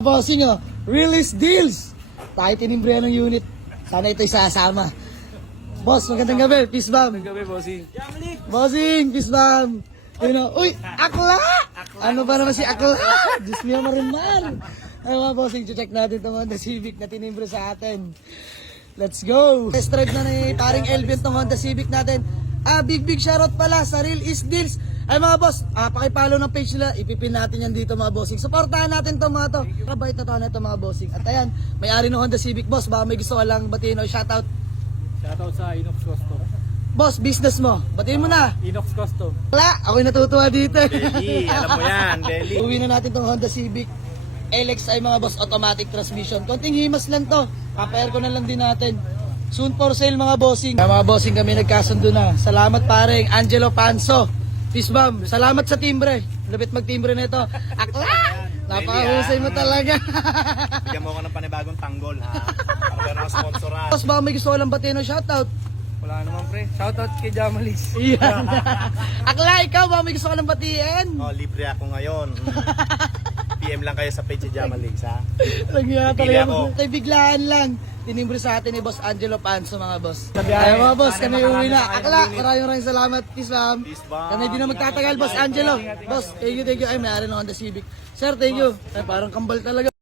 Bossing oh, release deals. Tayo tinimbre ng unit. Sana ito isasama. Boss, magandang gabi. Peace bomb. Magandang gabi, bossing. Bossing, peace bomb. You know, uy, akla! Ano ba naman si akla? Diyos mio marimar. Ano mga bossing, check natin itong Honda Civic na tinimbre sa atin. Let's go! Test drive na ni paring Elvin itong Honda Civic natin. Big shoutout pala sa Real Is Deals. Ay mga boss, pakipollow ng page nila, ipipin natin yan dito mga bossing. Supportahan natin itong mga to. Kabait na to na ito mga bossing. At ayan, may-ari ng Honda Civic boss, baka may gusto ka lang batiin o shoutout. Shoutout sa Inox Custom. Boss, business mo, batiin mo na. Inox Custom. Wala, ako'y natutuwa dito. Deli, alam mo yan, Deli. Uwi na natin itong Honda Civic LXi mga boss, automatic transmission. Konting himas lang to, papair ko na lang din natin. Soon for sale mga bossing. Mga bossing kami nagkasundo na. Salamat pareng Angelo Panso. Peace bomb. Salamat sa timbre. Lupit magtimbre nito. Akla! Napakahusay mo talaga. Bigyan mo ako ng panibagong tanggol, ha? Para meron akong sponsoran. Boss, baka may gusto ko lang batiin o shoutout. Wala naman, pre. Shoutout kay Jamalis. Iyan. Akla, ikaw baka may gusto ko lang batiin. Oh, libre ako ngayon. PM lang kayo sa page ni Jamalix, ha? Nagya Pipili talaga. ako. Kay biglaan lang. Tinimbre sa atin ni Boss Angelo Panso mga boss. Ay mga boss, kami uwi na. Akla, maraming salamat. Peace bomb. Peace bomb. Kami di na magtatagal, Boss Angelo. Boss, thank you. Ay, may-ari ng Honda Civic. Sir, thank you. Ay, parang kambal talaga.